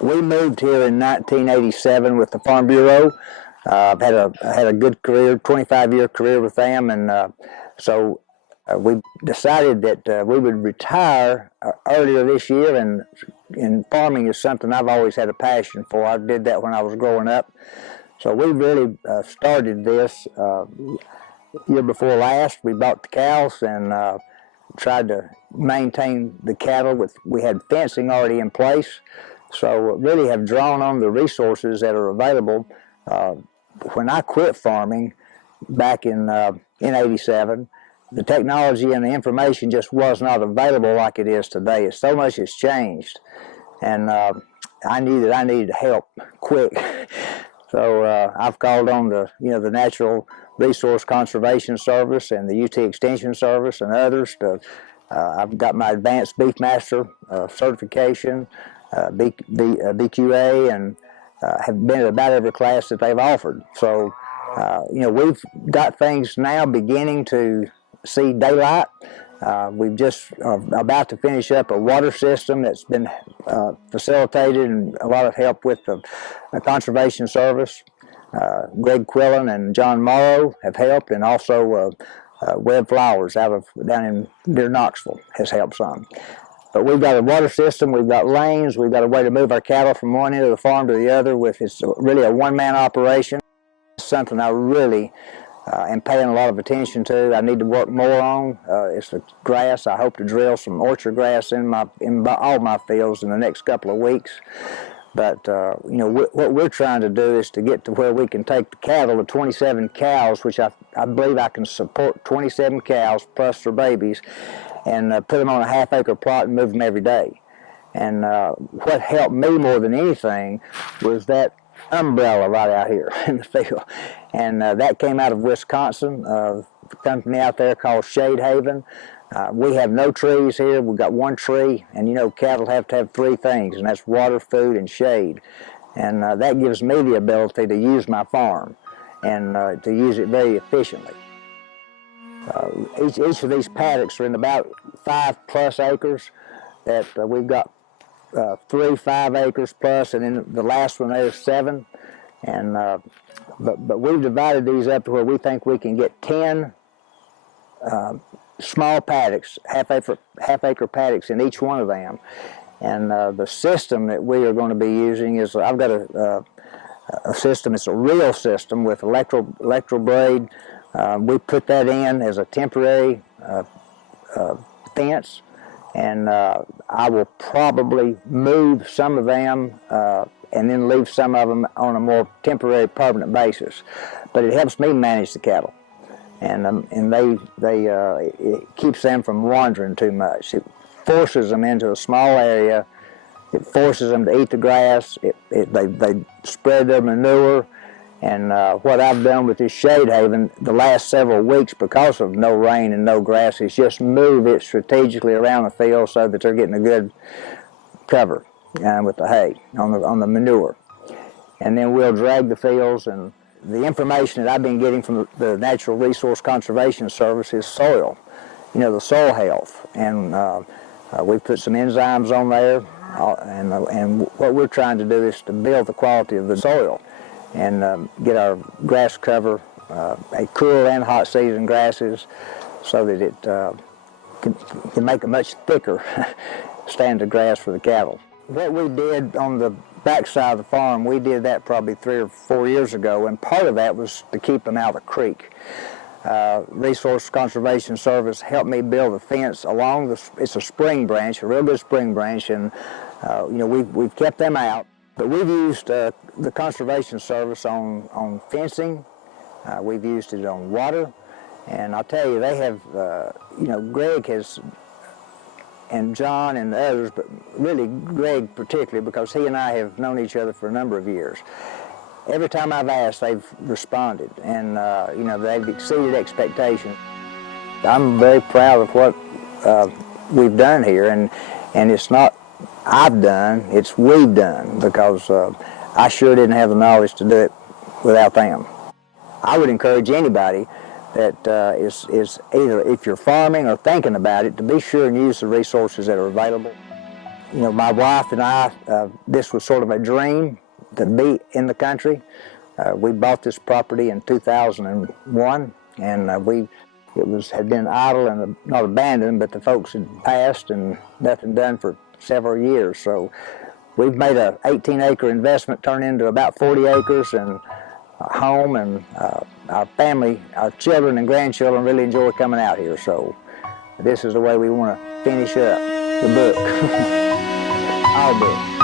We moved here in 1987 with the Farm Bureau. I've had a good career, 25-year career with them, and so we decided that we would retire earlier this year, and farming is something I've always had a passion for. I did that when I was growing up. So we really started this year before last. We bought the cows and tried to maintain the cattle. We had fencing already in place, so really have drawn on the resources that are available. When I quit farming back in '87, the technology and the information just was not available like it is today. So much has changed, and I knew that I needed help quick. So I've called on the Natural Resource Conservation Service and the UT Extension Service and others. I've got my Advanced Beefmaster certification, BQA, and have been at about every class that they've offered. So we've got things now beginning to see daylight. We've just about to finish up a water system that's been facilitated, and a lot of help with the Conservation Service. Greg Quillen and John Morrow have helped, and also Webb Flowers down near Knoxville has helped some. But we've got a water system, we've got lanes, we've got a way to move our cattle from one end of the farm to the other. It's really a one-man operation. It's something I really am paying a lot of attention to. I need to work more on. It's the grass. I hope to drill some orchard grass in all my fields in the next couple of weeks. But what we're trying to do is to get to where we can take the cattle to 27 cows, which I believe I can support 27 cows plus their babies, and put them on a half-acre plot and move them every day. And what helped me more than anything was that umbrella right out here in the field. And that came out of Wisconsin, a company out there called Shade Haven. We have no trees here. We've got one tree, and cattle have to have three things, and that's water, food, and shade. And that gives me the ability to use my farm and to use it very efficiently. Each of these paddocks are in about 5+ acres. That we've got 3 5 acres plus, and then the last one there is 7. And but we've divided these up to where we think we can get 10 small paddocks, half-acre paddocks in each one of them. And the system that we are going to be using is, I've got a system. It's a reel system with electro braid. We put that in as a temporary fence, and I will probably move some of them and then leave some of them on a more temporary, permanent basis. But it helps me manage the cattle, and it keeps them from wandering too much. It forces them into a small area. It forces them to eat the grass. They spread their manure. And what I've done with this Shade Haven the last several weeks, because of no rain and no grass, is just move it strategically around the field so that they're getting a good cover with the hay on the manure. And then we'll drag the fields, and the information that I've been getting from the Natural Resource Conservation Service is soil, the soil health. And we've put some enzymes on there, and what we're trying to do is to build the quality of the soil and get our grass cover, a cool and hot season grasses, so that it can make a much thicker stand of grass for the cattle. What we did on the backside of the farm, we did that probably 3 or 4 years ago, and part of that was to keep them out of the creek. Resource Conservation Service helped me build a fence along it's a spring branch, a real good spring branch, and we've kept them out. But we've used the Conservation Service on fencing. We've used it on water, and I'll tell you, they have, Greg has, and John and the others, but really Greg particularly, because he and I have known each other for a number of years. Every time I've asked, they've responded, and they've exceeded expectations. I'm very proud of what we've done here, and it's not I've done, it's we've done, because I sure didn't have the knowledge to do it without them. I would encourage anybody that is either, if you're farming or thinking about it, to be sure and use the resources that are available. You know, my wife and I, this was sort of a dream to be in the country. We bought this property in 2001, and had been idle and not abandoned, but the folks had passed and nothing done for several years. So we've made a 18-acre investment turn into about 40 acres and a home, and our family, our children and grandchildren really enjoy coming out here. So this is the way we want to finish up the book, our book.